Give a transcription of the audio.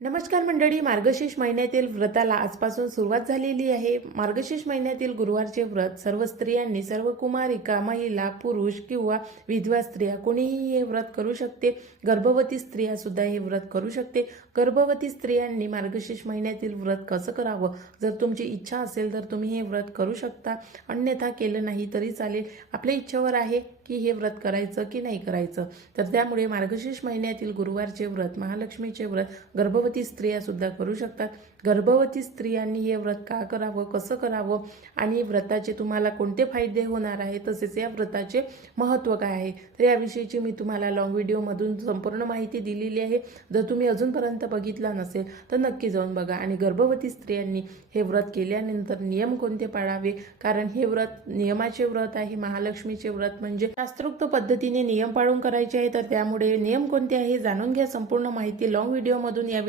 नमस्कार मंडळी, मार्गशीर्ष महिन्यातील व्रताला आजपासून सुरुवात झालेली आहे. मार्गशीर्ष महिन्यातील गुरुवारचे व्रत सर्व स्त्रियांनी, सर्व कुमारिका, महिला, पुरुष किंवा विधवा स्त्रिया कोणीही हे व्रत करू शकते. गर्भवती स्त्रिया सुद्धा हे व्रत करू शकते. गर्भवती स्त्रियांनी मार्गशीर्ष महिन्यातील व्रत कसं करावं, जर तुमची इच्छा असेल तर तुम्ही हे व्रत करू शकता, अन्यथा केलं नाही तरी चालेल. आपल्या इच्छेवर आहे की हे व्रत करायचं की नाही करायचं. तर त्यामुळे मार्गशीर्ष महिन्यातील गुरुवारचे व्रत, महालक्ष्मीचे व्रत गर्भवती स्त्रिया सुद्धा करू शकतात. गर्भवती स्त्रियांनी हे व्रत का करावं, कसं करावं आणि व्रताचे तुम्हाला कोणते फायदे होणार आहे, तसेच या व्रताचे महत्त्व काय आहे, तर याविषयीची मी तुम्हाला लॉंग व्हिडिओमधून संपूर्ण माहिती दिलेली आहे. जर तुम्ही अजूनपर्यंत बघितला नसेल तर नक्की जाऊन बघा. आणि गर्भवती स्त्रियांनी हे व्रत केल्यानंतर नियम कोणते पाळावे, कारण हे व्रत नियमाचे व्रत आहे. महालक्ष्मीचे व्रत म्हणजे शास्त्रोक्त पद्धतीने नियम पाळून करायचे आहे. तर त्यामुळे नियम कोणते आहे जाणून घ्या. संपूर्ण माहिती लॉंग व्हिडिओमधून या